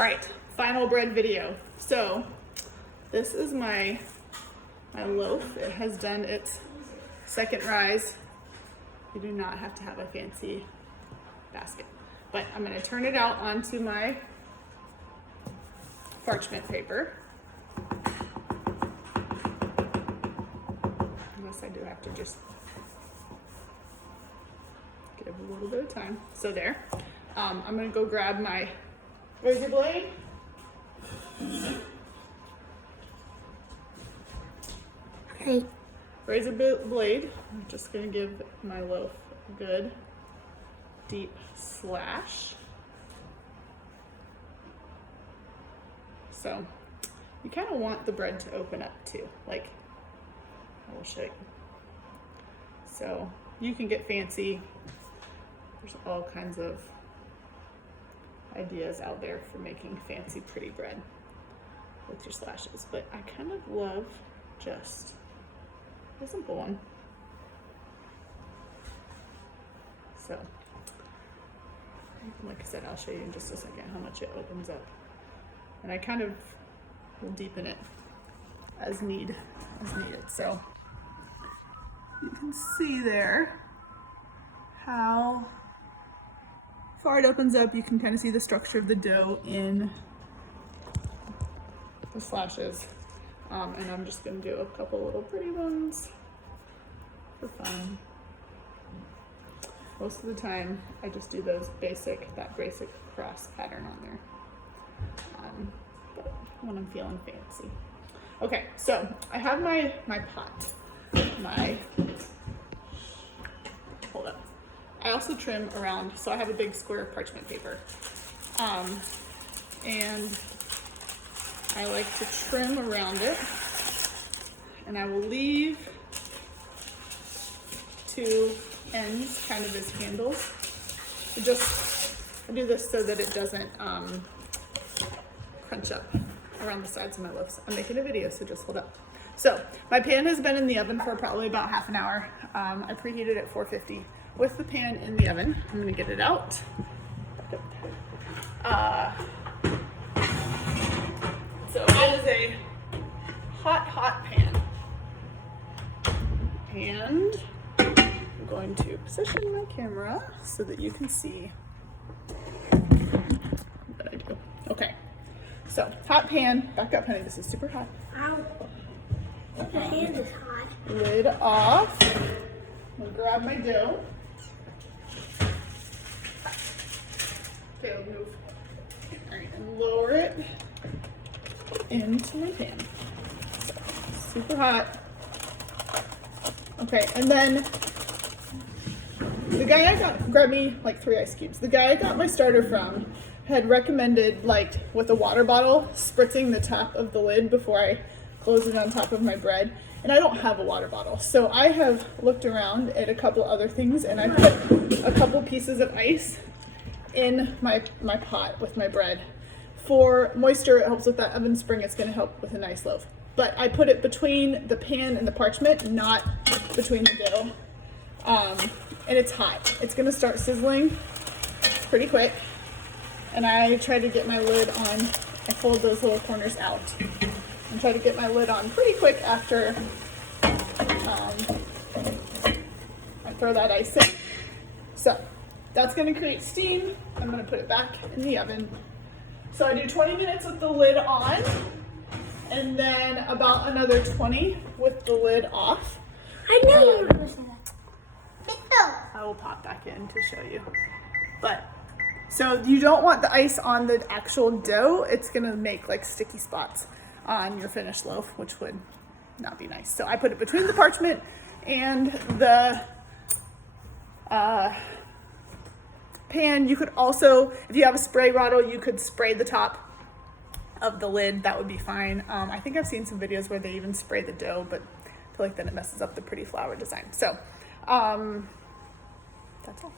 All right, final bread video. So this is my loaf. It has done its second rise. You do not have to have a fancy basket, but I'm gonna turn it out onto my parchment paper. I guess I do have to just give it a little bit of time. So there. I'm gonna go grab my razor blade. Okay. Razor blade. I'm just gonna give my loaf a good deep slash. So you kind of want the bread to open up too, like I will show you. So you can get fancy. There's all kinds of ideas out there for making fancy pretty bread with your slashes, but I kind of love just a simple one. So like I said, I'll show you in just a second how much it opens up, and I kind of will deepen it as needed. So you can see there how far it opens up. You can kind of see the structure of the dough in the slashes. And I'm just gonna do a couple little pretty ones for fun. Most of the time, I just do that basic cross pattern on there. But when I'm feeling fancy. Okay, so I have my pot, hold up. I also trim around, so I have a big square of parchment paper. And I like to trim around it, and I will leave two ends kind of as handles. I do this so that it doesn't crunch up around the sides of my loaves. I'm making a video, so just hold up. So my pan has been in the oven for probably about half an hour. I preheated at 450. With the pan in the oven, I'm gonna get it out. So it is a hot pan. And I'm going to position my camera so that you can see what I do. Okay, so hot pan, back up honey, this is super hot. Ow. My hand is hot. Lid off. I'm gonna grab my dough. Okay, I'll move. All right, and lower it into my pan. So, super hot. Okay, and then the guy grabbed me like 3 ice cubes. The guy I got my starter from had recommended, like with a water bottle, spritzing the top of the lid before I close it on top of my bread. And I don't have a water bottle. So I have looked around at a couple other things, and I put a couple pieces of ice in my pot with my bread. For moisture, it helps with that oven spring. It's gonna help with a nice loaf. But I put it between the pan and the parchment, not between the dough. And it's hot. It's gonna start sizzling pretty quick. And I try to get my lid on. I fold those little corners out and try to get my lid on pretty quick after I throw that ice in. So that's gonna create steam. I'm gonna put it back in the oven. So I do 20 minutes with the lid on, and then about another 20 with the lid off. I know you were going to say that. I will pop back in to show you. But, so you don't want the ice on the actual dough. It's gonna make like sticky spots on your finished loaf, which would not be nice. So I put it between the parchment and the pan. You could also, if you have a spray bottle, you could spray the top of the lid. That would be fine. I think I've seen some videos where they even spray the dough, but I feel like then it messes up the pretty flower design. So that's all.